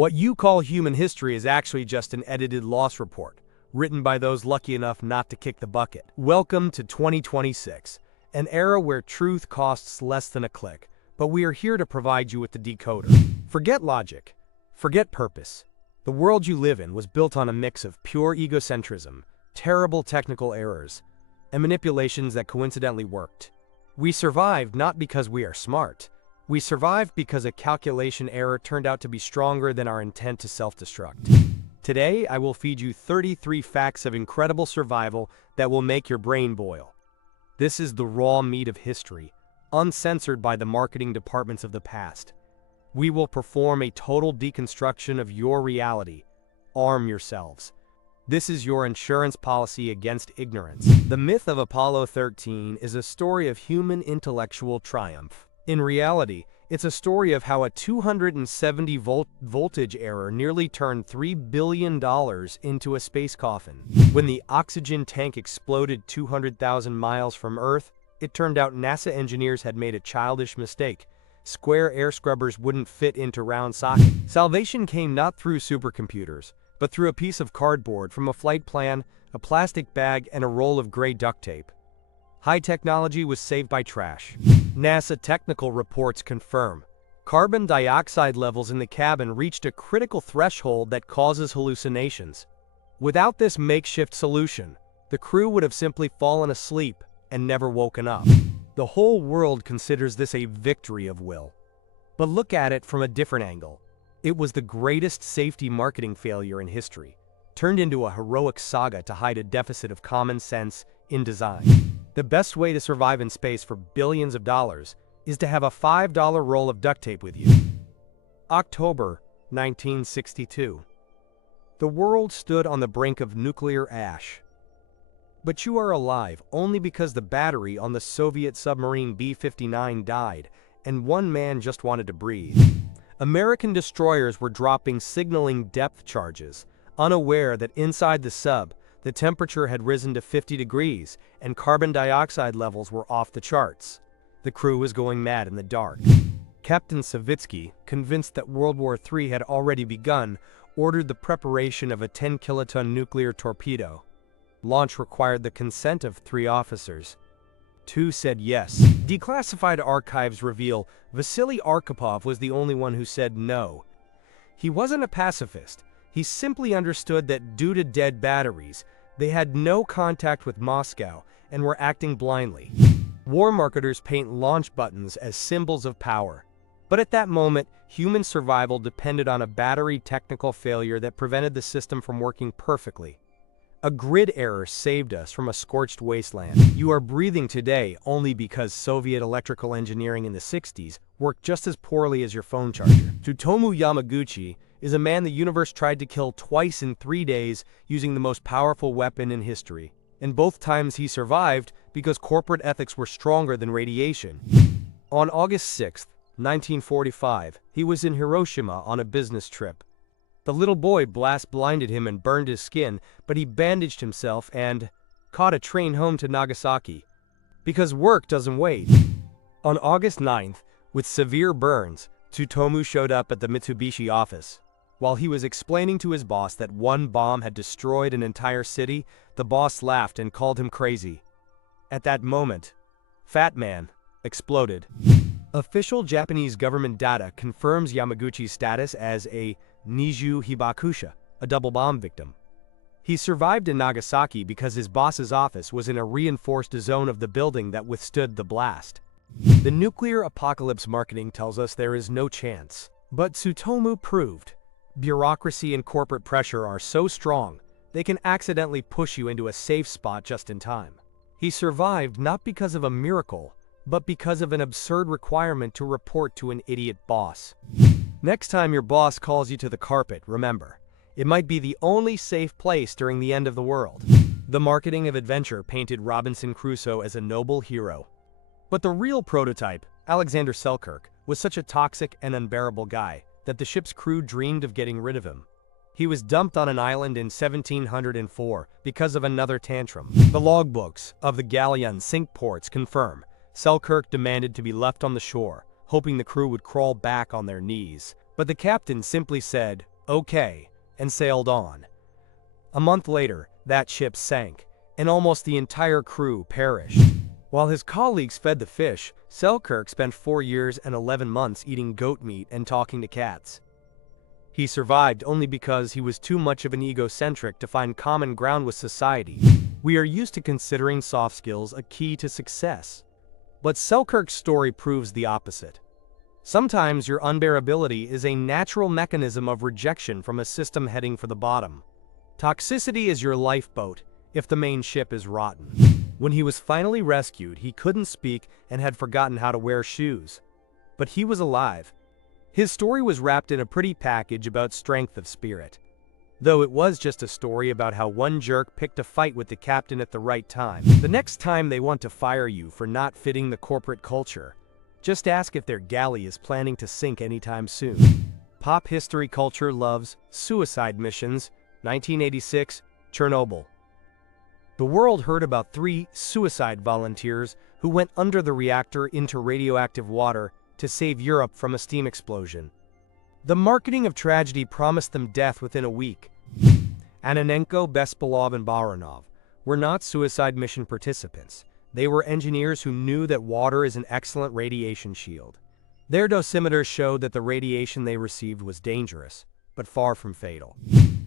What you call human history is actually just an edited loss report, written by those lucky enough not to kick the bucket. Welcome to 2026, an era where truth costs less than a click, but we are here to provide you with the decoder. Forget logic. Forget purpose. The world you live in was built on a mix of pure egocentrism, terrible technical errors, and manipulations that coincidentally worked. We survived not because we are smart. We survived because a calculation error turned out to be stronger than our intent to self-destruct. Today, I will feed you 33 facts of incredible survival that will make your brain boil. This is the raw meat of history, uncensored by the marketing departments of the past. We will perform a total deconstruction of your reality. Arm yourselves. This is your insurance policy against ignorance. The myth of Apollo 13 is a story of human intellectual triumph. In reality, it's a story of how a 270-volt voltage error nearly turned $3 billion into a space coffin. When the oxygen tank exploded 200,000 miles from Earth, it turned out NASA engineers had made a childish mistake. Square air scrubbers wouldn't fit into round sockets. Salvation came not through supercomputers, but through a piece of cardboard from a flight plan, a plastic bag, and a roll of gray duct tape. High technology was saved by trash. NASA technical reports confirm carbon dioxide levels in the cabin reached a critical threshold that causes hallucinations. Without this makeshift solution, the crew would have simply fallen asleep and never woken up. The whole world considers this a victory of will. But look at it from a different angle. It was the greatest safety marketing failure in history, turned into a heroic saga to hide a deficit of common sense in design. The best way to survive in space for billions of dollars is to have a $5 roll of duct tape with you. October 1962. The world stood on the brink of nuclear ash. But you are alive only because the battery on the Soviet submarine B-59 died, and one man just wanted to breathe. American destroyers were dropping signaling depth charges, unaware that inside the sub, the temperature had risen to 50 degrees, and carbon dioxide levels were off the charts. The crew was going mad in the dark. Captain Savitsky, convinced that World War III had already begun, ordered the preparation of a 10-kiloton nuclear torpedo. Launch required the consent of 3 officers. 2 said yes. Declassified archives reveal Vasili Arkhipov was the only one who said no. He wasn't a pacifist. He simply understood that due to dead batteries, they had no contact with Moscow and were acting blindly. War marketers paint launch buttons as symbols of power. But at that moment, human survival depended on a battery technical failure that prevented the system from working perfectly. A grid error saved us from a scorched wasteland. You are breathing today only because Soviet electrical engineering in the 60s worked just as poorly as your phone charger. Tsutomu Yamaguchi is a man the universe tried to kill twice in 3 days using the most powerful weapon in history. And both times he survived because corporate ethics were stronger than radiation. On August 6, 1945, he was in Hiroshima on a business trip. The little boy blast blinded him and burned his skin, but he bandaged himself and caught a train home to Nagasaki. Because work doesn't wait. On August 9th, with severe burns, Tsutomu showed up at the Mitsubishi office. While he was explaining to his boss that one bomb had destroyed an entire city, the boss laughed and called him crazy. At that moment, Fat Man exploded. Official Japanese government data confirms Yamaguchi's status as a Niju Hibakusha, a double bomb victim. He survived in Nagasaki because his boss's office was in a reinforced zone of the building that withstood the blast. The nuclear apocalypse marketing tells us there is no chance. But Tsutomu proved. Bureaucracy and corporate pressure are so strong, they can accidentally push you into a safe spot just in time. He survived not because of a miracle, but because of an absurd requirement to report to an idiot boss. Next time your boss calls you to the carpet, remember, it might be the only safe place during the end of the world. The marketing of adventure painted Robinson Crusoe as a noble hero. But the real prototype, Alexander Selkirk, was such a toxic and unbearable guy that the ship's crew dreamed of getting rid of him. He was dumped on an island in 1704 because of another tantrum. The logbooks of the galleon sink ports confirm Selkirk demanded to be left on the shore, hoping the crew would crawl back on their knees. But the captain simply said, okay, and sailed on. A month later, that ship sank, and almost the entire crew perished. While his colleagues fed the fish, Selkirk spent 4 years and 11 months eating goat meat and talking to cats. He survived only because he was too much of an egocentric to find common ground with society. We are used to considering soft skills a key to success. But Selkirk's story proves the opposite. Sometimes your unbearability is a natural mechanism of rejection from a system heading for the bottom. Toxicity is your lifeboat if the main ship is rotten. When he was finally rescued, he couldn't speak and had forgotten how to wear shoes. But he was alive. His story was wrapped in a pretty package about strength of spirit. Though it was just a story about how one jerk picked a fight with the captain at the right time. The next time they want to fire you for not fitting the corporate culture, just ask if their galley is planning to sink anytime soon. Pop history culture loves suicide missions. 1986, Chernobyl. The world heard about 3 suicide volunteers who went under the reactor into radioactive water to save Europe from a steam explosion. The marketing of tragedy promised them death within a week. Ananenko, Bespalov, and Baranov were not suicide mission participants. They were engineers who knew that water is an excellent radiation shield. Their dosimeters showed that the radiation they received was dangerous, but far from fatal.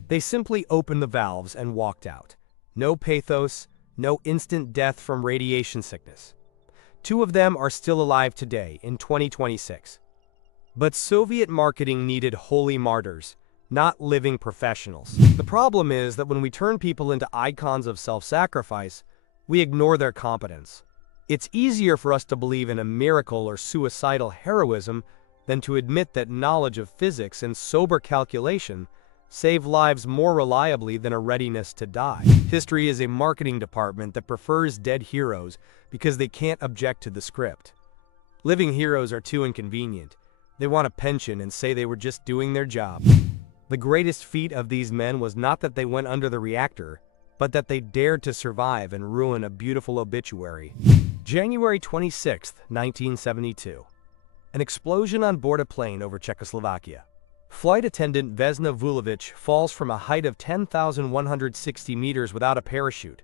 They simply opened the valves and walked out. No pathos, no instant death from radiation sickness. 2 of them are still alive today in 2026. But Soviet marketing needed holy martyrs, not living professionals. The problem is that when we turn people into icons of self-sacrifice, we ignore their competence. It's easier for us to believe in a miracle or suicidal heroism than to admit that knowledge of physics and sober calculation save lives more reliably than a readiness to die. History is a marketing department that prefers dead heroes because they can't object to the script. Living heroes are too inconvenient. They want a pension and say they were just doing their job. The greatest feat of these men was not that they went under the reactor, but that they dared to survive and ruin a beautiful obituary. January 26, 1972. An explosion on board a plane over Czechoslovakia. Flight attendant Vesna Vulovic falls from a height of 10,160 meters without a parachute.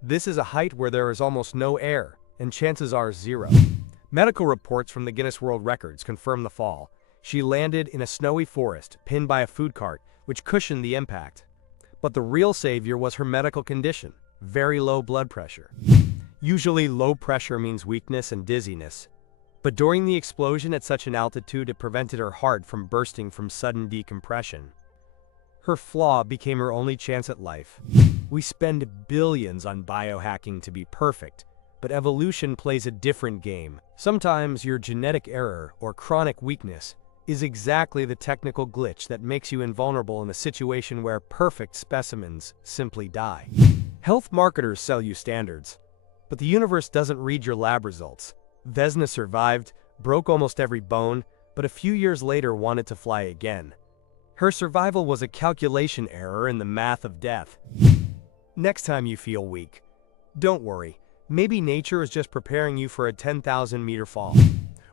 This is a height where there is almost no air, and chances are 0. Medical reports from the Guinness World Records confirm the fall. She landed in a snowy forest, pinned by a food cart, which cushioned the impact. But the real savior was her medical condition: very low blood pressure. Usually low pressure means weakness and dizziness. But during the explosion at such an altitude, it prevented her heart from bursting from sudden decompression. Her flaw became her only chance at life. We spend billions on biohacking to be perfect, but evolution plays a different game. Sometimes your genetic error or chronic weakness is exactly the technical glitch that makes you invulnerable in a situation where perfect specimens simply die. Health marketers sell you standards, but the universe doesn't read your lab results. Vesna survived, broke almost every bone, but a few years later wanted to fly again. Her survival was a calculation error in the math of death. Next time you feel weak, don't worry. Maybe nature is just preparing you for a 10,000-meter fall.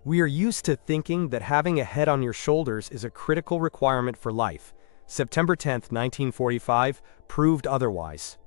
We are used to thinking that having a head on your shoulders is a critical requirement for life. September 10, 1945, proved otherwise.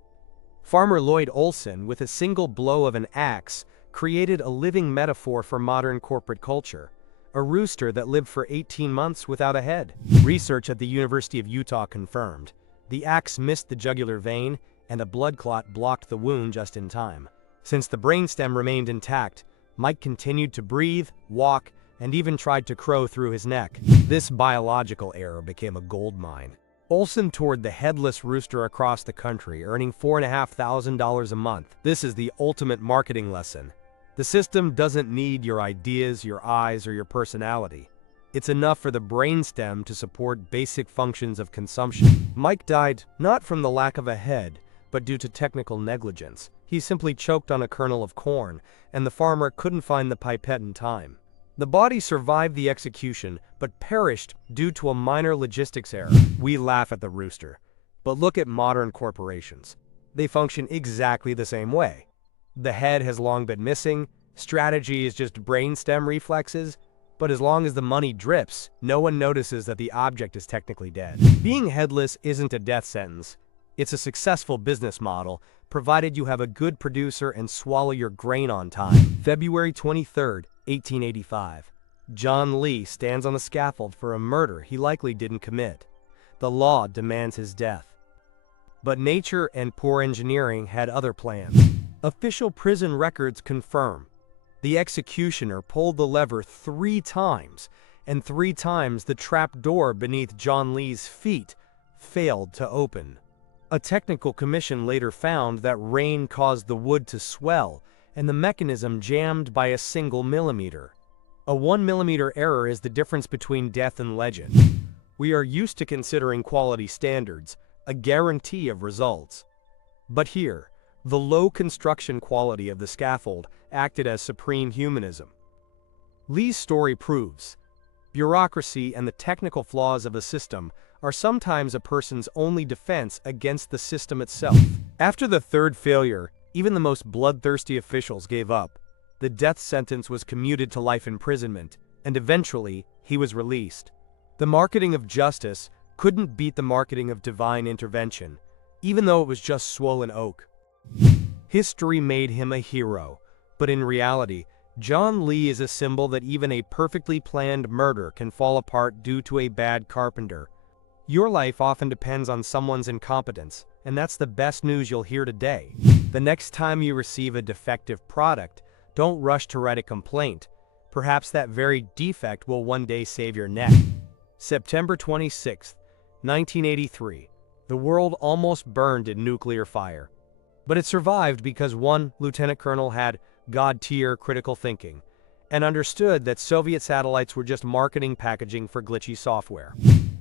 Farmer Lloyd Olson, with a single blow of an axe, created a living metaphor for modern corporate culture: a rooster that lived for 18 months without a head. Research at the University of Utah confirmed the axe missed the jugular vein, and a blood clot blocked the wound just in time. Since the brainstem remained intact, Mike continued to breathe, walk, and even tried to crow through his neck. This biological error became a goldmine. Olson toured the headless rooster across the country, earning $4,500 a month. This is the ultimate marketing lesson. The system doesn't need your ideas, your eyes, or your personality. It's enough for the brainstem to support basic functions of consumption. Mike died not from the lack of a head, but due to technical negligence. He simply choked on a kernel of corn, and the farmer couldn't find the pipette in time. The body survived the execution, but perished due to a minor logistics error. We laugh at the rooster, but look at modern corporations. They function exactly the same way. The head has long been missing, strategy is just brainstem reflexes, But as long as the money drips, no one notices that the object is technically dead. Being headless isn't a death sentence. It's a successful business model, provided you have a good producer and swallow your grain on time. February 23, 1885. John Lee stands on the scaffold for a murder he likely didn't commit. The law demands his death. But nature and poor engineering had other plans. Official prison records confirm the executioner pulled the lever 3 times, and 3 times the trap door beneath John Lee's feet failed to open. A technical commission later found that rain caused the wood to swell, and the mechanism jammed by a single millimeter. A 1 millimeter error is the difference between death and legend. We are used to considering quality standards a guarantee of results. But here, the low construction quality of the scaffold acted as supreme humanism. Lee's story proves bureaucracy and the technical flaws of a system are sometimes a person's only defense against the system itself. After the third failure, even the most bloodthirsty officials gave up. The death sentence was commuted to life imprisonment, and eventually, he was released. The marketing of justice couldn't beat the marketing of divine intervention, even though it was just swollen oak. History made him a hero, but in reality, John Lee is a symbol that even a perfectly planned murder can fall apart due to a bad carpenter. Your life often depends on someone's incompetence, and that's the best news you'll hear today. The next time you receive a defective product, don't rush to write a complaint. Perhaps that very defect will one day save your neck. September 26, 1983. The world almost burned in nuclear fire. But it survived because one lieutenant colonel had God-tier critical thinking and understood that Soviet satellites were just marketing packaging for glitchy software.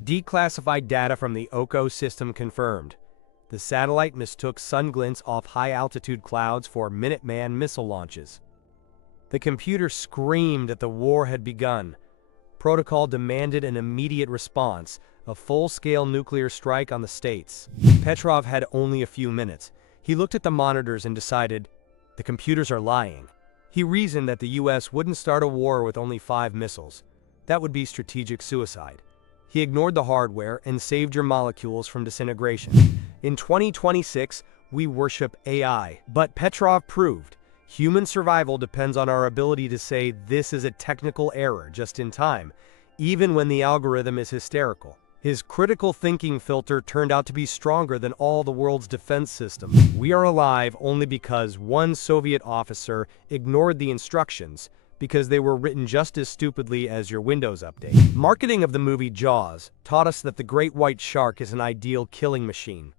Declassified data from the OCO system confirmed. The satellite mistook sun glints off high-altitude clouds for Minuteman missile launches. The computer screamed that the war had begun. Protocol demanded an immediate response, a full-scale nuclear strike on the states. Petrov had only a few minutes. He looked at the monitors and decided, the computers are lying. He reasoned that the US wouldn't start a war with only 5 missiles. That would be strategic suicide. He ignored the hardware and saved your molecules from disintegration. In 2026, we worship AI, but Petrov proved human survival depends on our ability to say this is a technical error just in time, even when the algorithm is hysterical. His critical thinking filter turned out to be stronger than all the world's defense systems. We are alive only because one Soviet officer ignored the instructions, because they were written just as stupidly as your Windows update. Marketing of the movie Jaws taught us that the great white shark is an ideal killing machine.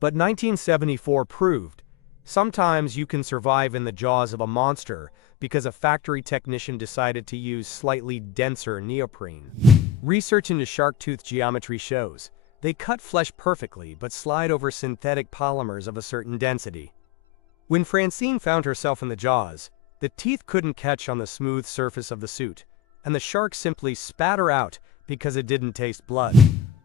But 1974 proved sometimes you can survive in the jaws of a monster because a factory technician decided to use slightly denser neoprene. Research into shark tooth geometry shows they cut flesh perfectly but slide over synthetic polymers of a certain density. When Francine found herself in the jaws, the teeth couldn't catch on the smooth surface of the suit, and the shark simply spat her out because it didn't taste blood.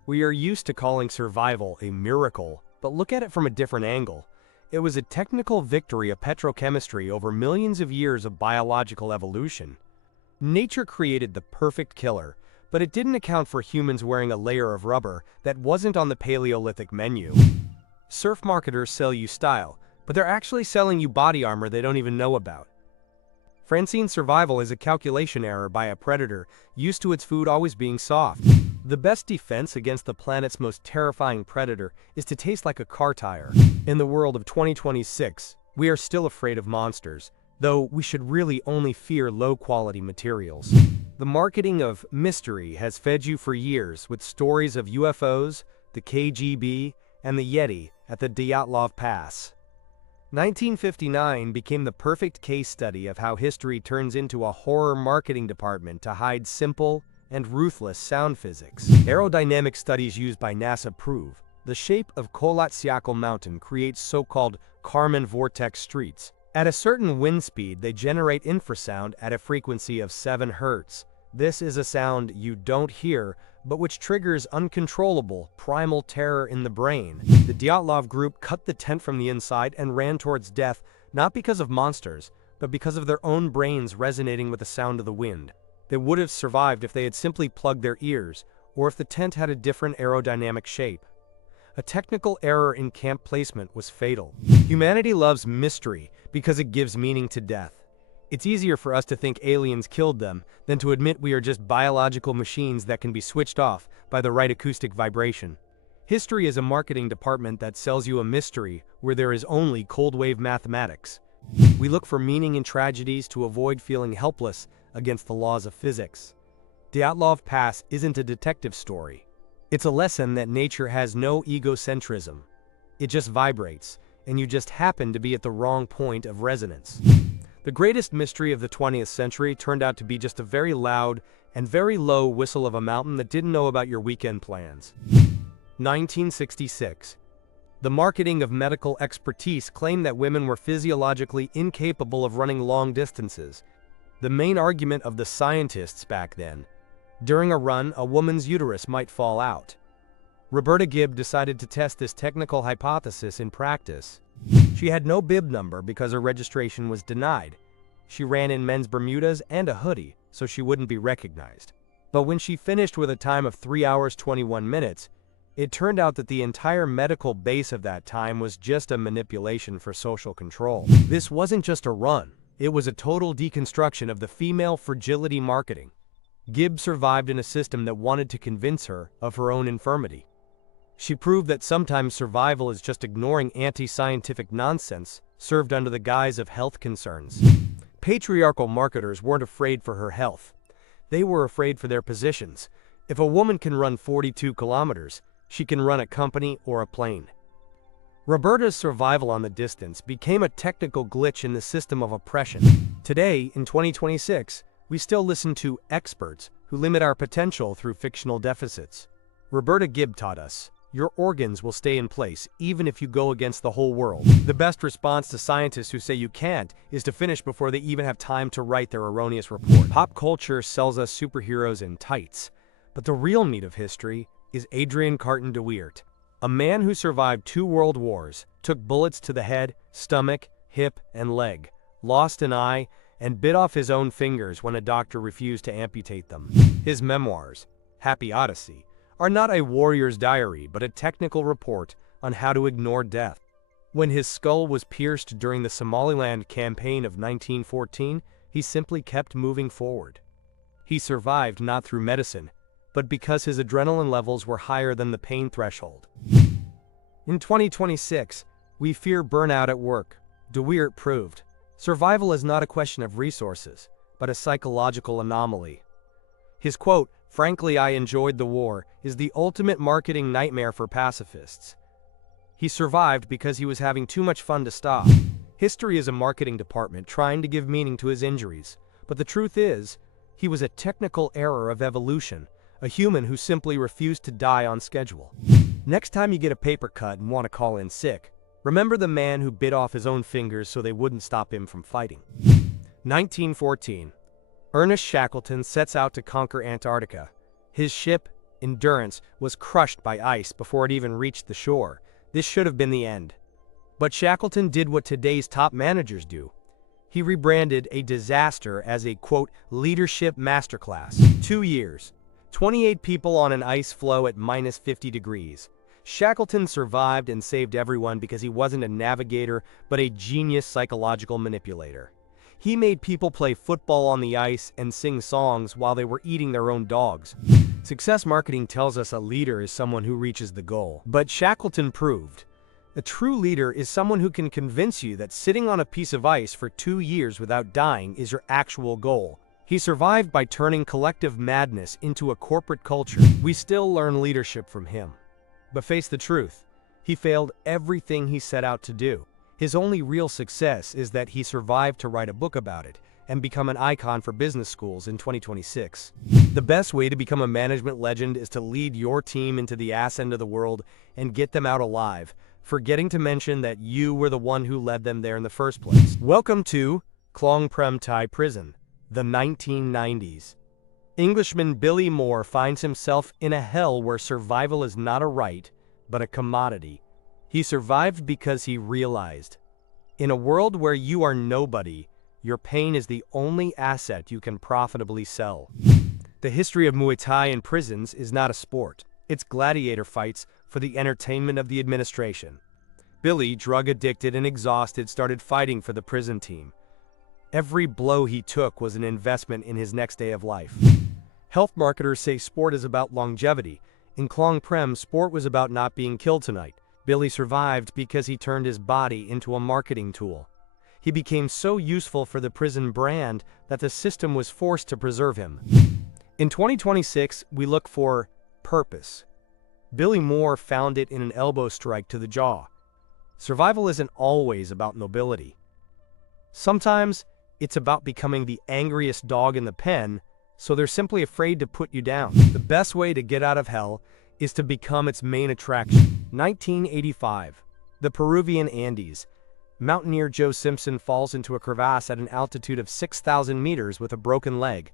We are used to calling survival a miracle, but look at it from a different angle. It was a technical victory of petrochemistry over millions of years of biological evolution. Nature created the perfect killer, but it didn't account for humans wearing a layer of rubber that wasn't on the Paleolithic menu. Surf marketers sell you style, but they're actually selling you body armor they don't even know about. Francine's survival is a calculation error by a predator used to its food always being soft. The best defense against the planet's most terrifying predator is to taste like a car tire. In the world of 2026, we are still afraid of monsters, though we should really only fear low-quality materials. The marketing of mystery has fed you for years with stories of UFOs, the KGB, and the Yeti at the Dyatlov Pass. 1959 became the perfect case study of how history turns into a horror marketing department to hide simple and ruthless sound physics. Aerodynamic studies used by NASA prove the shape of Kolotsiakal Mountain creates so-called Kármán vortex streets. At a certain wind speed, they generate infrasound at a frequency of 7 Hz. This is a sound you don't hear, but which triggers uncontrollable, primal terror in the brain. The Dyatlov group cut the tent from the inside and ran towards death, not because of monsters, but because of their own brains resonating with the sound of the wind. They would have survived if they had simply plugged their ears, or if the tent had a different aerodynamic shape. A technical error in camp placement was fatal. Humanity loves mystery because it gives meaning to death. It's easier for us to think aliens killed them than to admit we are just biological machines that can be switched off by the right acoustic vibration. History is a marketing department that sells you a mystery where there is only cold wave mathematics. We look for meaning in tragedies to avoid feeling helpless against the laws of physics. Dyatlov Pass isn't a detective story. It's a lesson that nature has no egocentrism. It just vibrates, and you just happen to be at the wrong point of resonance. The greatest mystery of the 20th century turned out to be just a very loud and very low whistle of a mountain that didn't know about your weekend plans. 1966. The marketing of medical expertise claimed that women were physiologically incapable of running long distances. The main argument of the scientists back then: during a run, a woman's uterus might fall out. Roberta Gibb decided to test this technical hypothesis in practice. She had no bib number because her registration was denied. She ran in men's Bermudas and a hoodie, so she wouldn't be recognized. But when she finished with a time of 3 hours 21 minutes, it turned out that the entire medical base of that time was just a manipulation for social control. This wasn't just a run. It was a total deconstruction of the female fragility marketing. Gibb survived in a system that wanted to convince her of her own infirmity. She proved that sometimes survival is just ignoring anti-scientific nonsense served under the guise of health concerns. Patriarchal marketers weren't afraid for her health. They were afraid for their positions. If a woman can run 42 kilometers, she can run a company or a plane. Roberta's survival on the distance became a technical glitch in the system of oppression. Today, in 2026, we still listen to experts who limit our potential through fictional deficits. Roberta Gibb taught us, your organs will stay in place even if you go against the whole world. The best response to scientists who say you can't is to finish before they even have time to write their erroneous report. Pop culture sells us superheroes in tights, but the real meat of history is Adrian Carton de Weert, a man who survived 2 world wars, took bullets to the head, stomach, hip, and leg, lost an eye, and bit off his own fingers when a doctor refused to amputate them. His memoirs, Happy Odyssey, are not a warrior's diary but a technical report on how to ignore death. When his skull was pierced during the Somaliland campaign of 1914, he simply kept moving forward. He survived not through medicine, but because his adrenaline levels were higher than the pain threshold. In 2026, we fear burnout at work. De Weert proved, survival is not a question of resources, but a psychological anomaly. His quote, "Frankly, I enjoyed the war," is the ultimate marketing nightmare for pacifists. He survived because he was having too much fun to stop. History is a marketing department trying to give meaning to his injuries, but the truth is, he was a technical error of evolution, a human who simply refused to die on schedule. Next time you get a paper cut and want to call in sick, remember the man who bit off his own fingers so they wouldn't stop him from fighting. 1914. Ernest Shackleton sets out to conquer Antarctica. His ship, Endurance, was crushed by ice before it even reached the shore. This should have been the end. But Shackleton did what today's top managers do. He rebranded a disaster as a, quote, leadership masterclass. 2 years. 28 people on an ice floe at minus 50 degrees. Shackleton survived and saved everyone because he wasn't a navigator, but a genius psychological manipulator. He made people play football on the ice and sing songs while they were eating their own dogs. Success marketing tells us a leader is someone who reaches the goal. But Shackleton proved, a true leader is someone who can convince you that sitting on a piece of ice for 2 years without dying is your actual goal. He survived by turning collective madness into a corporate culture. We still learn leadership from him. But face the truth, he failed everything he set out to do. His only real success is that he survived to write a book about it and become an icon for business schools in 2026. The best way to become a management legend is to lead your team into the ass end of the world and get them out alive, forgetting to mention that you were the one who led them there in the first place. Welcome to Klong Prem Thai Prison, the 1990s. Englishman Billy Moore finds himself in a hell where survival is not a right, but a commodity. He survived because he realized, in a world where you are nobody, Your pain is the only asset you can profitably sell. The history of Muay Thai in prisons is not a sport. It's gladiator fights for the entertainment of the administration. Billy, drug-addicted and exhausted, started fighting for the prison team. Every blow he took was an investment in his next day of life. Health marketers say sport is about longevity. In Klong Prem, sport was about not being killed tonight. Billy survived because he turned his body into a marketing tool. He became so useful for the prison brand that the system was forced to preserve him. In 2026, we look for purpose. Billy Moore found it in an elbow strike to the jaw. Survival isn't always about nobility. Sometimes it's about becoming the angriest dog in the pen, so they're simply afraid to put you down. The best way to get out of hell is to become its main attraction. 1985. The Peruvian Andes. Mountaineer Joe Simpson falls into a crevasse at an altitude of 6,000 meters with a broken leg.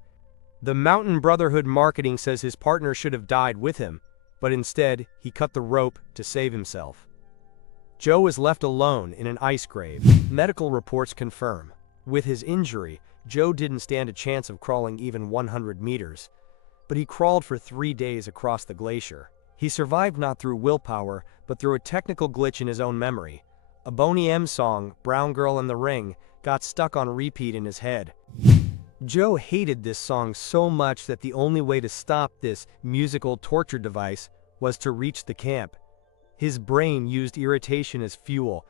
The Mountain Brotherhood marketing says his partner should have died with him, but instead, he cut the rope to save himself. Joe is left alone in an ice grave. Medical reports confirm. With his injury, Joe didn't stand a chance of crawling even 100 meters, but he crawled for 3 days across the glacier. He survived not through willpower, but through a technical glitch in his own memory. A Boney M song, Brown Girl in the Ring, got stuck on repeat in his head. Joe hated this song so much that the only way to stop this musical torture device was to reach the camp. His brain used irritation as fuel.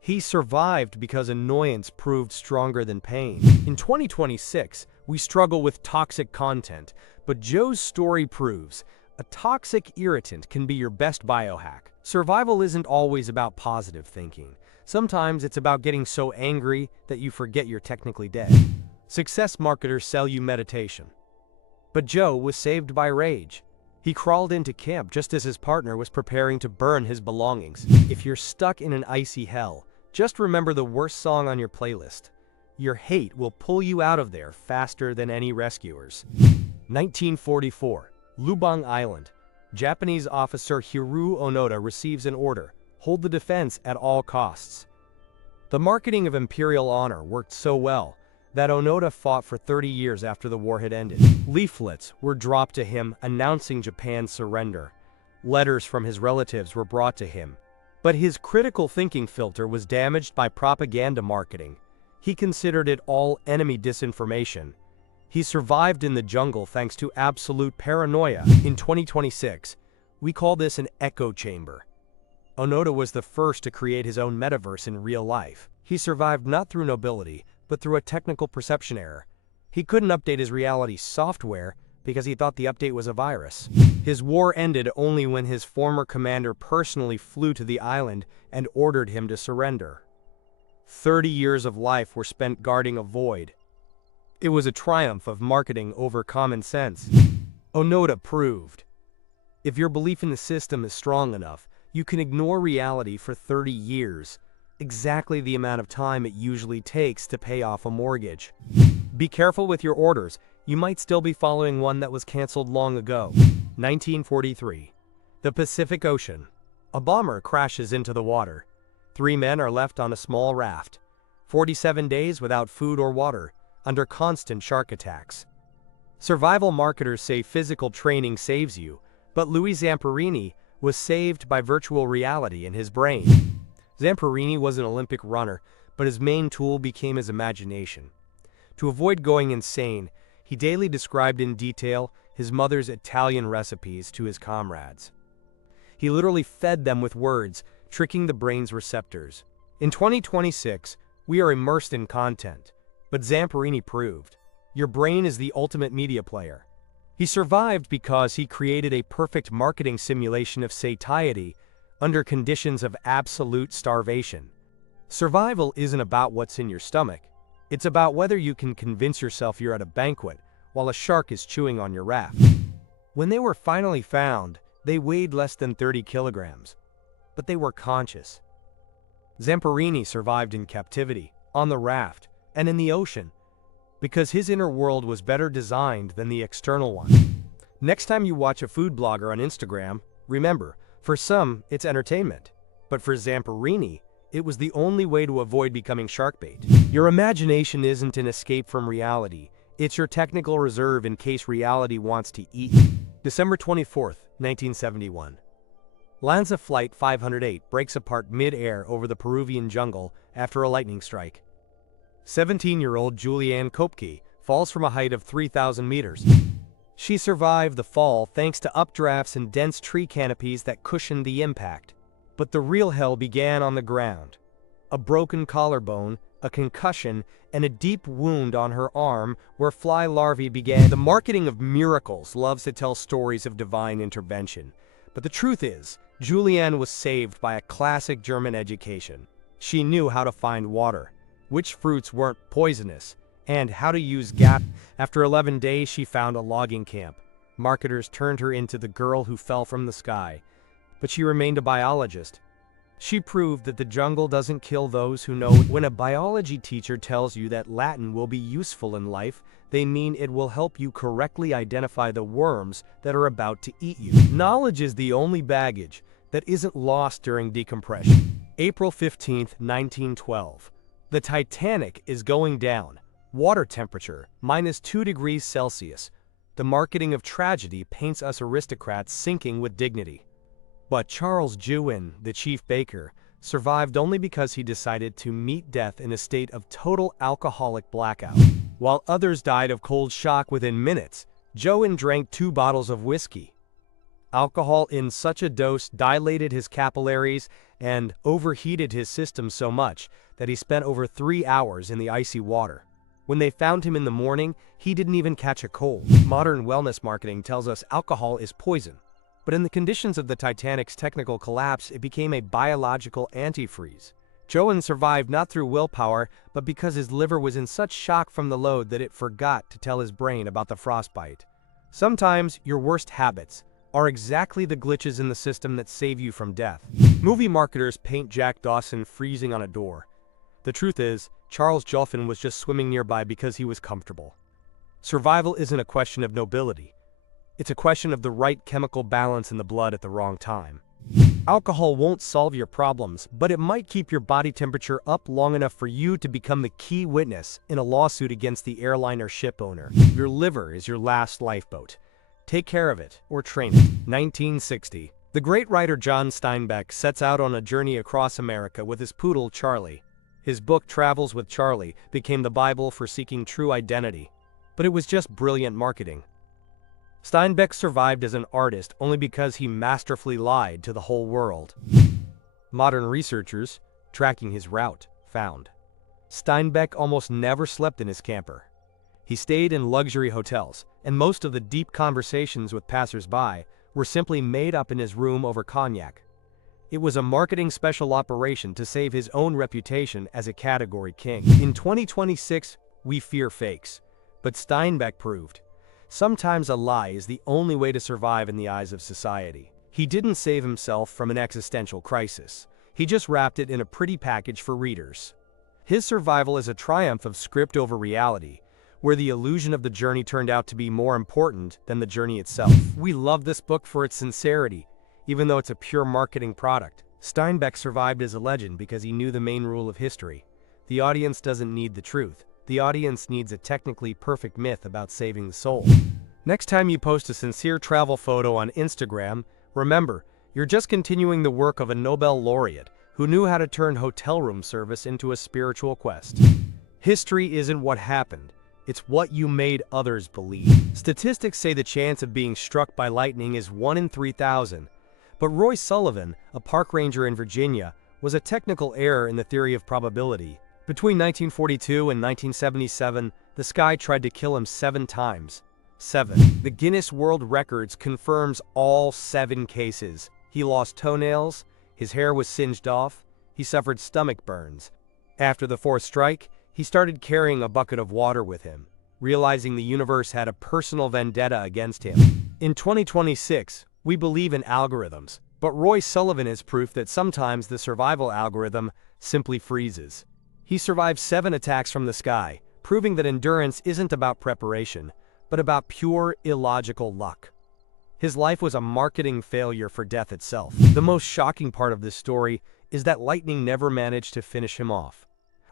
He survived because annoyance proved stronger than pain. In 2026, we struggle with toxic content, but Joe's story proves a toxic irritant can be your best biohack. Survival isn't always about positive thinking. Sometimes it's about getting so angry that you forget you're technically dead. Success marketers sell you meditation. But Joe was saved by rage. He crawled into camp just as his partner was preparing to burn his belongings. If you're stuck in an icy hell, just remember the worst song on your playlist. Your hate will pull you out of there faster than any rescuers. 1944. Lubang Island. Japanese officer Hiroru Onoda receives an order: hold the defense at all costs. The marketing of imperial honor worked so well that Onoda fought for 30 years after the war had ended. Leaflets were dropped to him announcing Japan's surrender. Letters from his relatives were brought to him. But his critical thinking filter was damaged by propaganda marketing. He considered it all enemy disinformation. He survived in the jungle thanks to absolute paranoia. In 2026, we call this an echo chamber. Onoda was the first to create his own metaverse in real life. He survived not through nobility, but through a technical perception error. He couldn't update his reality software because he thought the update was a virus. His war ended only when his former commander personally flew to the island and ordered him to surrender. 30 years of life were spent guarding a void. It was a triumph of marketing over common sense. Onoda proved, if your belief in the system is strong enough, you can ignore reality for 30 years, exactly the amount of time it usually takes to pay off a mortgage. Be careful with your orders. You might still be following one that was canceled long ago. 1943. The Pacific Ocean. A bomber crashes into the water. 3 men are left on a small raft. 47 days without food or water, under constant shark attacks. Survival marketers say physical training saves you, but Louis Zamperini was saved by virtual reality in his brain. Zamperini was an Olympic runner, but his main tool became his imagination. To avoid going insane, he daily described in detail his mother's Italian recipes to his comrades. He literally fed them with words, tricking the brain's receptors. In 2026, we are immersed in content, but Zamperini proved, your brain is the ultimate media player. He survived because he created a perfect marketing simulation of satiety under conditions of absolute starvation. Survival isn't about what's in your stomach. It's about whether you can convince yourself you're at a banquet while a shark is chewing on your raft. When they were finally found, they weighed less than 30 kilograms, but they were conscious. Zamperini survived in captivity, on the raft, and in the ocean, because his inner world was better designed than the external one. Next time you watch a food blogger on Instagram, remember, for some, it's entertainment, but for Zamperini, it was the only way to avoid becoming shark bait. Your imagination isn't an escape from reality. It's your technical reserve in case reality wants to eat you. December 24th, 1971. Lanza Flight 508 breaks apart mid-air over the Peruvian jungle after a lightning strike. 17-year-old Julianne Kopke falls from a height of 3,000 meters. She survived the fall thanks to updrafts and dense tree canopies that cushioned the impact. But the real hell began on the ground. A broken collarbone, a concussion, and a deep wound on her arm where fly larvae began. The marketing of miracles loves to tell stories of divine intervention. But the truth is, Julianne was saved by a classic German education. She knew how to find water, which fruits weren't poisonous, and how to use gas. After 11 days, she found a logging camp. Marketers turned her into the girl who fell from the sky, but she remained a biologist. She proved that the jungle doesn't kill those who know. When a biology teacher tells you that Latin will be useful in life, they mean it will help you correctly identify the worms that are about to eat you. Knowledge is the only baggage that isn't lost during decompression. April 15th, 1912. The Titanic is going down. Water temperature, -2 degrees Celsius. The marketing of tragedy paints us aristocrats sinking with dignity. But Charles Juin, the chief baker, survived only because he decided to meet death in a state of total alcoholic blackout. While others died of cold shock within minutes, Juin drank 2 bottles of whiskey. Alcohol in such a dose dilated his capillaries and overheated his system so much that he spent over 3 hours in the icy water. When they found him in the morning, he didn't even catch a cold. Modern wellness marketing tells us alcohol is poison. But in the conditions of the Titanic's technical collapse, it became a biological antifreeze. Juin survived not through willpower, but because his liver was in such shock from the load that it forgot to tell his brain about the frostbite. Sometimes your worst habits are exactly the glitches in the system that save you from death. Movie marketers paint Jack Dawson freezing on a door. The truth is, Charles Joffin was just swimming nearby because he was comfortable. Survival isn't a question of nobility. It's a question of the right chemical balance in the blood at the wrong time. Alcohol won't solve your problems, but it might keep your body temperature up long enough for you to become the key witness in a lawsuit against the airline or ship owner. Your liver is your last lifeboat. Take care of it, or train it. 1960. The great writer John Steinbeck sets out on a journey across America with his poodle, Charlie. His book, Travels with Charlie, became the Bible for seeking true identity. But it was just brilliant marketing. Steinbeck survived as an artist only because he masterfully lied to the whole world. Modern researchers, tracking his route, found Steinbeck almost never slept in his camper. He stayed in luxury hotels, and most of the deep conversations with passers-by were simply made up in his room over cognac. It was a marketing special operation to save his own reputation as a category king. In 2026, we fear fakes, but Steinbeck proved sometimes a lie is the only way to survive in the eyes of society. He didn't save himself from an existential crisis. He just wrapped it in a pretty package for readers. His survival is a triumph of script over reality, where the illusion of the journey turned out to be more important than the journey itself. We love this book for its sincerity, even though it's a pure marketing product. Steinbeck survived as a legend because he knew the main rule of history. The audience doesn't need the truth. The audience needs a technically perfect myth about saving the soul. Next time you post a sincere travel photo on Instagram, remember, you're just continuing the work of a Nobel laureate who knew how to turn hotel room service into a spiritual quest. History isn't what happened. It's what you made others believe. Statistics say the chance of being struck by lightning is 1 in 3,000. But Roy Sullivan, a park ranger in Virginia, was a technical error in the theory of probability. Between 1942 and 1977, the sky tried to kill him 7 times. 7. The Guinness World Records confirms all 7 cases. He lost toenails, his hair was singed off, he suffered stomach burns. After the 4th strike, he started carrying a bucket of water with him, realizing the universe had a personal vendetta against him. In 2026, we believe in algorithms, but Roy Sullivan is proof that sometimes the survival algorithm simply freezes. He survived 7 attacks from the sky, proving that endurance isn't about preparation, but about pure, illogical luck. His life was a marketing failure for death itself. The most shocking part of this story is that lightning never managed to finish him off.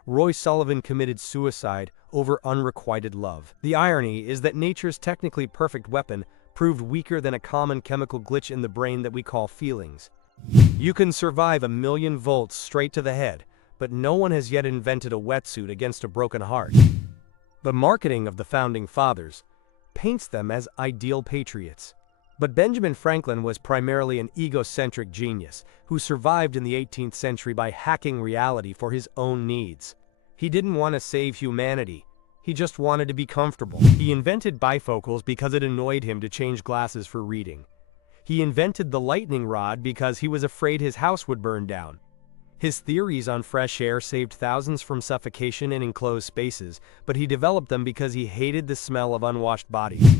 Roy Sullivan committed suicide over unrequited love. The irony is that nature's technically perfect weapon proved weaker than a common chemical glitch in the brain that we call feelings. You can survive 1,000,000 volts straight to the head, but no one has yet invented a wetsuit against a broken heart. The marketing of the Founding Fathers paints them as ideal patriots. But Benjamin Franklin was primarily an egocentric genius who survived in the 18th century by hacking reality for his own needs. He didn't want to save humanity. He just wanted to be comfortable. He invented bifocals because it annoyed him to change glasses for reading. He invented the lightning rod because he was afraid his house would burn down. His theories on fresh air saved thousands from suffocation in enclosed spaces, but he developed them because he hated the smell of unwashed bodies.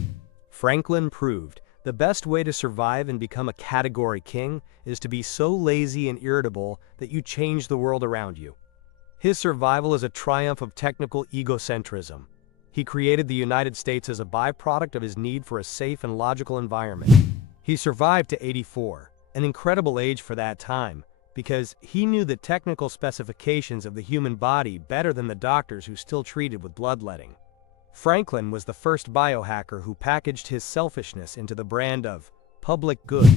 Franklin proved the best way to survive and become a category king is to be so lazy and irritable that you change the world around you. His survival is a triumph of technical egocentrism. He created the United States as a byproduct of his need for a safe and logical environment. He survived to 84, an incredible age for that time, because he knew the technical specifications of the human body better than the doctors who still treated with bloodletting. Franklin was the first biohacker who packaged his selfishness into the brand of public good.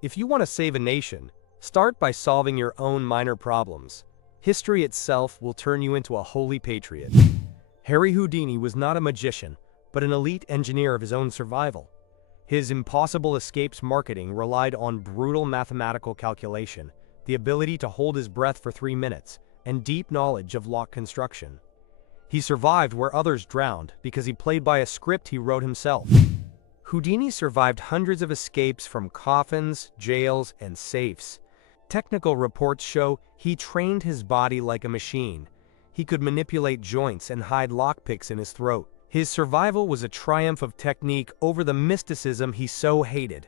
If you want to save a nation, start by solving your own minor problems. History itself will turn you into a holy patriot. Harry Houdini was not a magician, but an elite engineer of his own survival. His impossible escapes marketing relied on brutal mathematical calculation, the ability to hold his breath for 3 minutes, and deep knowledge of lock construction. He survived where others drowned because he played by a script he wrote himself. Houdini survived hundreds of escapes from coffins, jails, and safes. Technical reports show he trained his body like a machine. He could manipulate joints and hide lockpicks in his throat. His survival was a triumph of technique over the mysticism he so hated.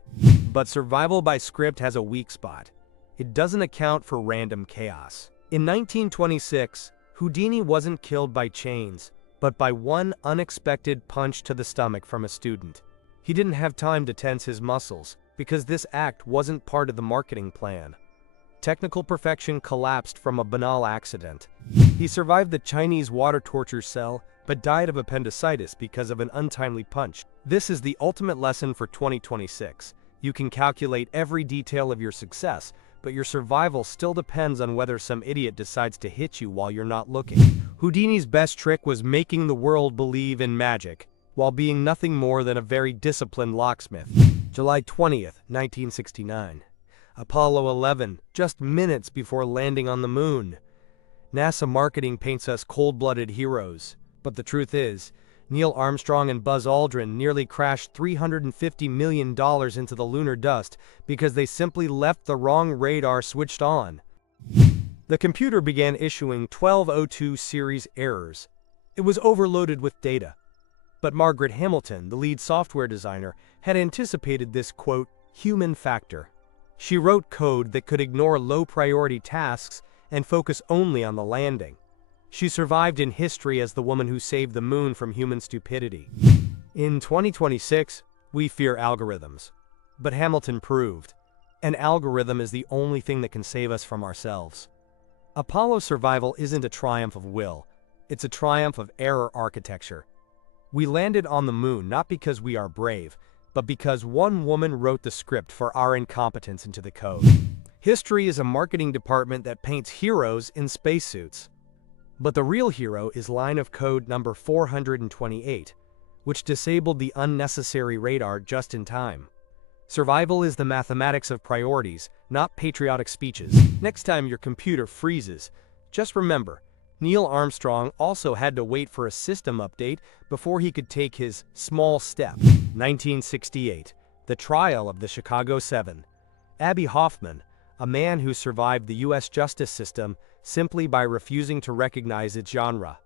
But survival by script has a weak spot. It doesn't account for random chaos. In 1926, Houdini wasn't killed by chains, but by one unexpected punch to the stomach from a student. He didn't have time to tense his muscles, because this act wasn't part of the marketing plan. Technical perfection collapsed from a banal accident. He survived the Chinese water torture cell, but died of appendicitis because of an untimely punch. This is the ultimate lesson for 2026. You can calculate every detail of your success, but your survival still depends on whether some idiot decides to hit you while you're not looking. Houdini's best trick was making the world believe in magic, while being nothing more than a very disciplined locksmith. July 20th, 1969. Apollo 11, just minutes before landing on the moon. NASA marketing paints us cold-blooded heroes, but the truth is, Neil Armstrong and Buzz Aldrin nearly crashed $350 million into the lunar dust because they simply left the wrong radar switched on. The computer began issuing 1202 series errors. It was overloaded with data. But Margaret Hamilton, the lead software designer, had anticipated this, quote, human factor. She wrote code that could ignore low-priority tasks and focus only on the landing. She survived in history as the woman who saved the moon from human stupidity. In 2026, we fear algorithms. But Hamilton proved, an algorithm is the only thing that can save us from ourselves. Apollo's survival isn't a triumph of will, it's a triumph of error architecture. We landed on the moon not because we are brave, but because one woman wrote the script for our incompetence into the code. History is a marketing department that paints heroes in spacesuits. But the real hero is line of code number 428, which disabled the unnecessary radar just in time. Survival is the mathematics of priorities, not patriotic speeches. Next time your computer freezes, just remember, Neil Armstrong also had to wait for a system update before he could take his small step. 1968, the trial of the Chicago 7. Abby Hoffman, a man who survived the U.S. justice system simply by refusing to recognize its genre.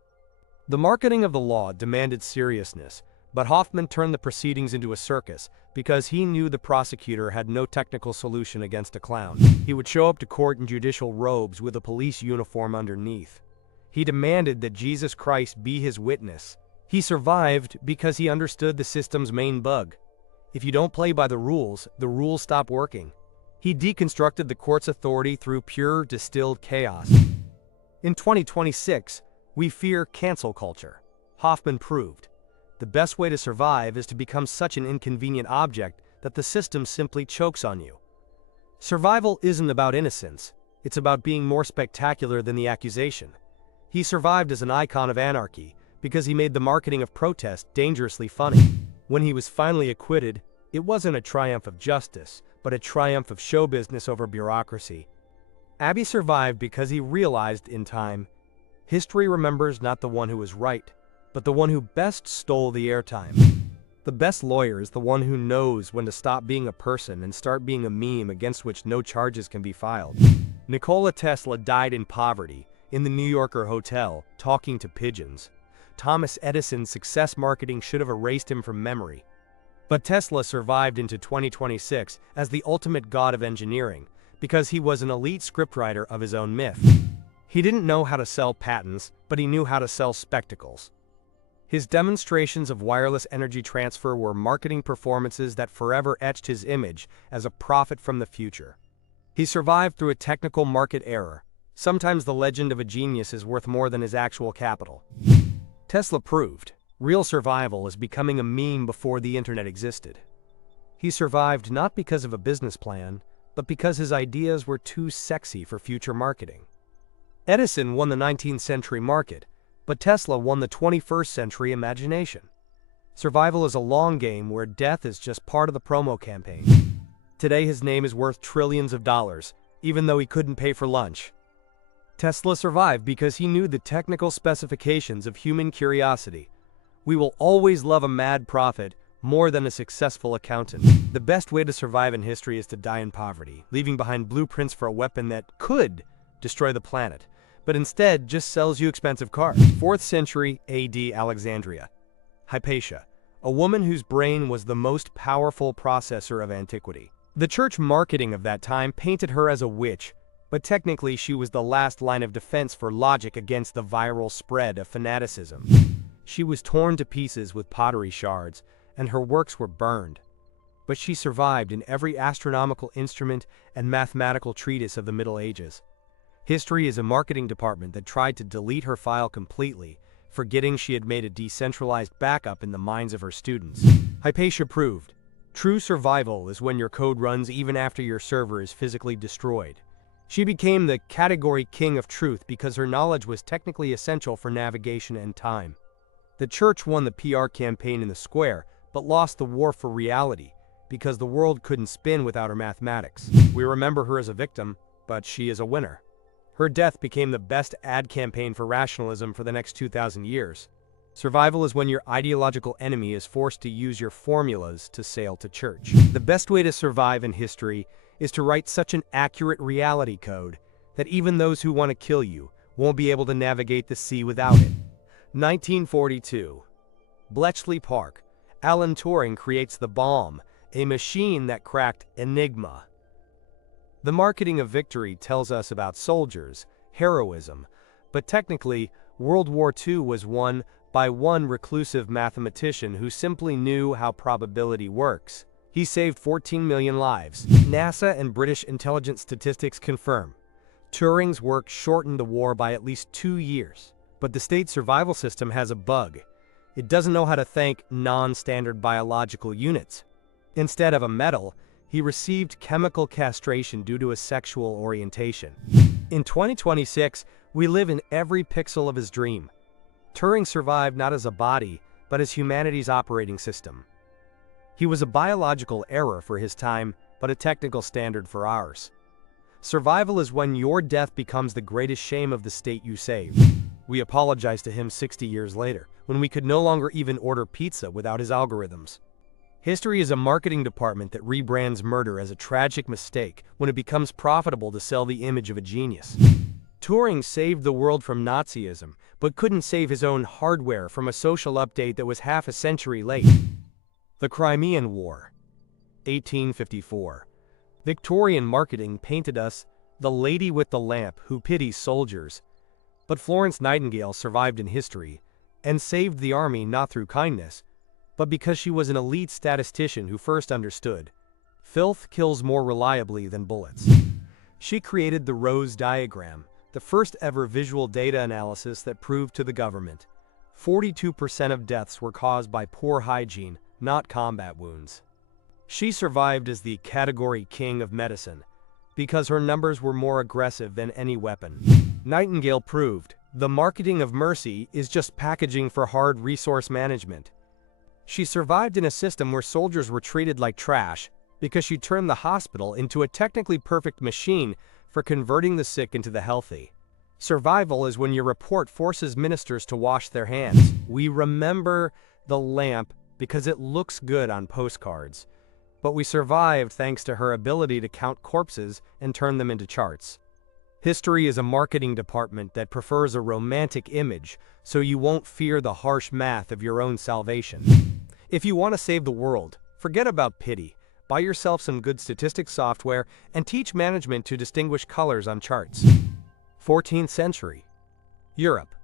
The marketing of the law demanded seriousness, but Hoffman turned the proceedings into a circus because he knew the prosecutor had no technical solution against a clown. He would show up to court in judicial robes with a police uniform underneath. He demanded that Jesus Christ be his witness. He survived because he understood the system's main bug. If you don't play by the rules stop working. He deconstructed the court's authority through pure, distilled chaos. In 2026, we fear cancel culture. Hoffman proved, the best way to survive is to become such an inconvenient object that the system simply chokes on you. Survival isn't about innocence, it's about being more spectacular than the accusation. He survived as an icon of anarchy because he made the marketing of protest dangerously funny. When he was finally acquitted, it wasn't a triumph of justice, but a triumph of show business over bureaucracy. Abbey survived because he realized in time, history remembers not the one who was right, but the one who best stole the airtime. The best lawyer is the one who knows when to stop being a person and start being a meme against which no charges can be filed. Nikola Tesla died in poverty, in the New Yorker hotel, talking to pigeons. Thomas Edison's success marketing should have erased him from memory. But Tesla survived into 2026 as the ultimate god of engineering, because he was an elite scriptwriter of his own myth. He didn't know how to sell patents, but he knew how to sell spectacles. His demonstrations of wireless energy transfer were marketing performances that forever etched his image as a prophet from the future. He survived through a technical market error. Sometimes the legend of a genius is worth more than his actual capital. Tesla proved, real survival is becoming a meme before the internet existed. He survived not because of a business plan, but because his ideas were too sexy for future marketing. Edison won the 19th century market, but Tesla won the 21st century imagination. Survival is a long game where death is just part of the promo campaign. Today his name is worth trillions of dollars, even though he couldn't pay for lunch. Tesla survived because he knew the technical specifications of human curiosity. We will always love a mad prophet more than a successful accountant. The best way to survive in history is to die in poverty, leaving behind blueprints for a weapon that could destroy the planet, but instead just sells you expensive cars. 4th century AD Alexandria. Hypatia, a woman whose brain was the most powerful processor of antiquity. The church marketing of that time painted her as a witch, but technically she was the last line of defense for logic against the viral spread of fanaticism. She was torn to pieces with pottery shards, and her works were burned. But she survived in every astronomical instrument and mathematical treatise of the Middle Ages. History is a marketing department that tried to delete her file completely, forgetting she had made a decentralized backup in the minds of her students. Hypatia proved, true survival is when your code runs even after your server is physically destroyed. She became the category king of truth because her knowledge was technically essential for navigation and time. The church won the PR campaign in the square, but lost the war for reality, because the world couldn't spin without her mathematics. We remember her as a victim, but she is a winner. Her death became the best ad campaign for rationalism for the next 2,000 years. Survival is when your ideological enemy is forced to use your formulas to sail to church. The best way to survive in history is to write such an accurate reality code that even those who want to kill you won't be able to navigate the sea without it. 1942. Bletchley Park. Alan Turing creates the bomb, a machine that cracked Enigma. The marketing of victory tells us about soldiers, heroism, but technically, World War II was won by one reclusive mathematician who simply knew how probability works. He saved 14 million lives. NASA and British intelligence statistics confirm Turing's work shortened the war by at least 2 years. But the state survival system has a bug. It doesn't know how to thank non-standard biological units. Instead of a medal, he received chemical castration due to his sexual orientation. In 2026, we live in every pixel of his dream. Turing survived not as a body, but as humanity's operating system. He was a biological error for his time, but a technical standard for ours. Survival is when your death becomes the greatest shame of the state you saved. We apologize to him 60 years later, when we could no longer even order pizza without his algorithms. History is a marketing department that rebrands murder as a tragic mistake when it becomes profitable to sell the image of a genius. Turing saved the world from Nazism, but couldn't save his own hardware from a social update that was half a century late. The Crimean War. 1854. Victorian marketing painted us the lady with the lamp who pities soldiers. But Florence Nightingale survived in history and saved the army not through kindness, but because she was an elite statistician who first understood filth kills more reliably than bullets. She created the Rose diagram, the first ever visual data analysis that proved to the government 42% of deaths were caused by poor hygiene, not combat wounds. She survived as the category king of medicine because her numbers were more aggressive than any weapon. Nightingale proved the marketing of mercy is just packaging for hard resource management. She survived in a system where soldiers were treated like trash because she turned the hospital into a technically perfect machine for converting the sick into the healthy. Survival is when your report forces ministers to wash their hands. We remember the lamp because it looks good on postcards, but we survived thanks to her ability to count corpses and turn them into charts. History is a marketing department that prefers a romantic image so you won't fear the harsh math of your own salvation. If you want to save the world, forget about pity. Buy yourself some good statistics software and teach management to distinguish colors on charts. 14th century. Europe.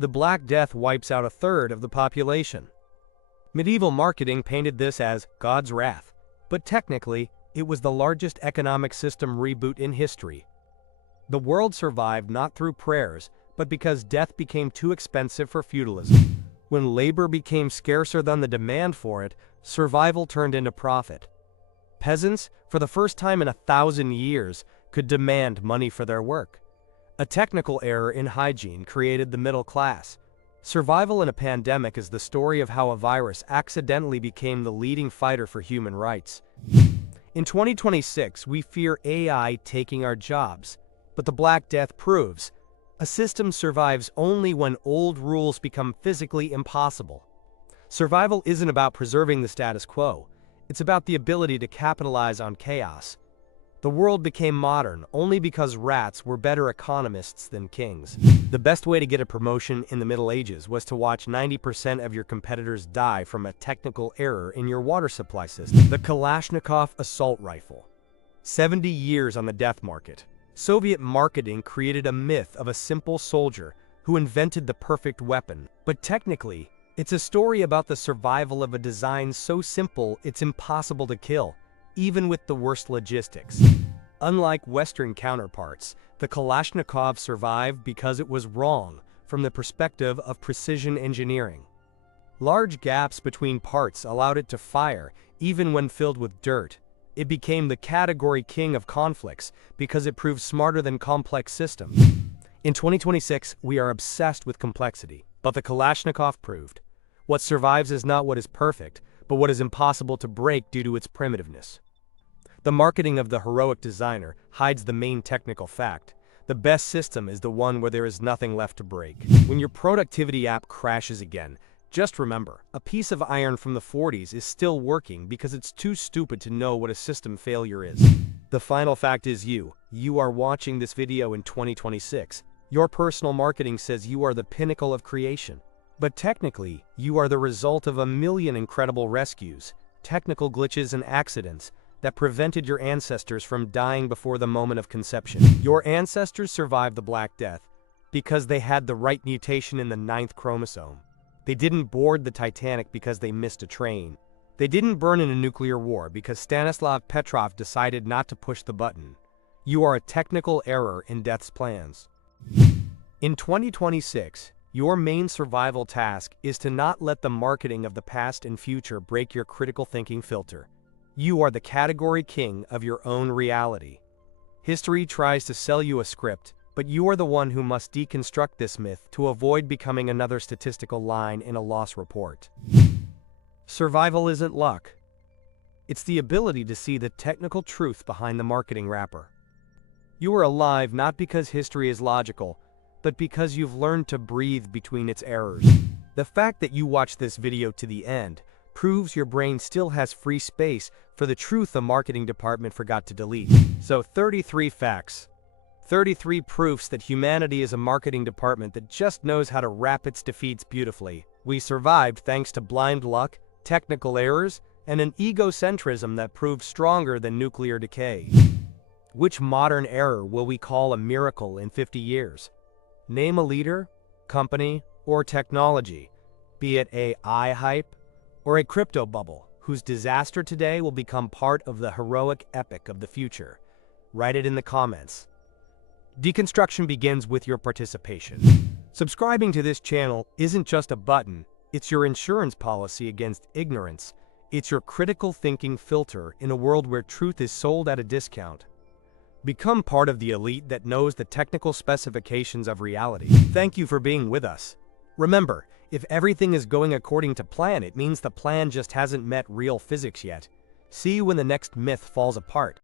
The Black Death wipes out a third of the population. Medieval marketing painted this as God's wrath, but technically, it was the largest economic system reboot in history. The world survived not through prayers, but because death became too expensive for feudalism. When labor became scarcer than the demand for it, survival turned into profit. Peasants, for the first time in 1,000 years, could demand money for their work. A technical error in hygiene created the middle class. Survival in a pandemic is the story of how a virus accidentally became the leading fighter for human rights. In 2026, we fear AI taking our jobs, but the Black Death proves a system survives only when old rules become physically impossible. Survival isn't about preserving the status quo. It's about the ability to capitalize on chaos. The world became modern only because rats were better economists than kings. The best way to get a promotion in the Middle Ages was to watch 90% of your competitors die from a technical error in your water supply system. The Kalashnikov assault rifle. 70 years on the death market. Soviet marketing created a myth of a simple soldier who invented the perfect weapon. But technically, it's a story about the survival of a design so simple it's impossible to kill, even with the worst logistics. Unlike Western counterparts, the Kalashnikov survived because it was wrong from the perspective of precision engineering. Large gaps between parts allowed it to fire even when filled with dirt. It became the category king of conflicts because it proved smarter than complex systems. In 2026, we are obsessed with complexity, but the Kalashnikov proved what survives is not what is perfect, but what is impossible to break due to its primitiveness. The marketing of the heroic designer hides the main technical fact. The best system is the one where there is nothing left to break. When your productivity app crashes again, just remember, a piece of iron from the 40s is still working because it's too stupid to know what a system failure is. The final fact is you are watching this video in 2026. Your personal marketing says you are the pinnacle of creation. But technically, you are the result of a million incredible rescues, technical glitches and accidents that prevented your ancestors from dying before the moment of conception. Your ancestors survived the Black Death because they had the right mutation in the 9th chromosome. They didn't board the Titanic because they missed a train. They didn't burn in a nuclear war because Stanislav Petrov decided not to push the button. You are a technical error in death's plans. In 2026, your main survival task is to not let the marketing of the past and future break your critical thinking filter. You are the category king of your own reality. History tries to sell you a script, but you are the one who must deconstruct this myth to avoid becoming another statistical line in a loss report. Survival isn't luck. It's the ability to see the technical truth behind the marketing wrapper. You are alive not because history is logical, but because you've learned to breathe between its errors. The fact that you watched this video to the end proves your brain still has free space for the truth the marketing department forgot to delete. So 33 facts. 33 proofs that humanity is a marketing department that just knows how to wrap its defeats beautifully. We survived thanks to blind luck, technical errors, and an egocentrism that proved stronger than nuclear decay. Which modern error will we call a miracle in 50 years? Name a leader, company, or technology, be it AI hype or a crypto bubble, whose disaster today will become part of the heroic epic of the future. Write it in the comments. Deconstruction begins with your participation. Subscribing to this channel isn't just a button, it's your insurance policy against ignorance. It's your critical thinking filter in a world where truth is sold at a discount. Become part of the elite that knows the technical specifications of reality. Thank you for being with us. Remember, if everything is going according to plan, it means the plan just hasn't met real physics yet. See you when the next myth falls apart.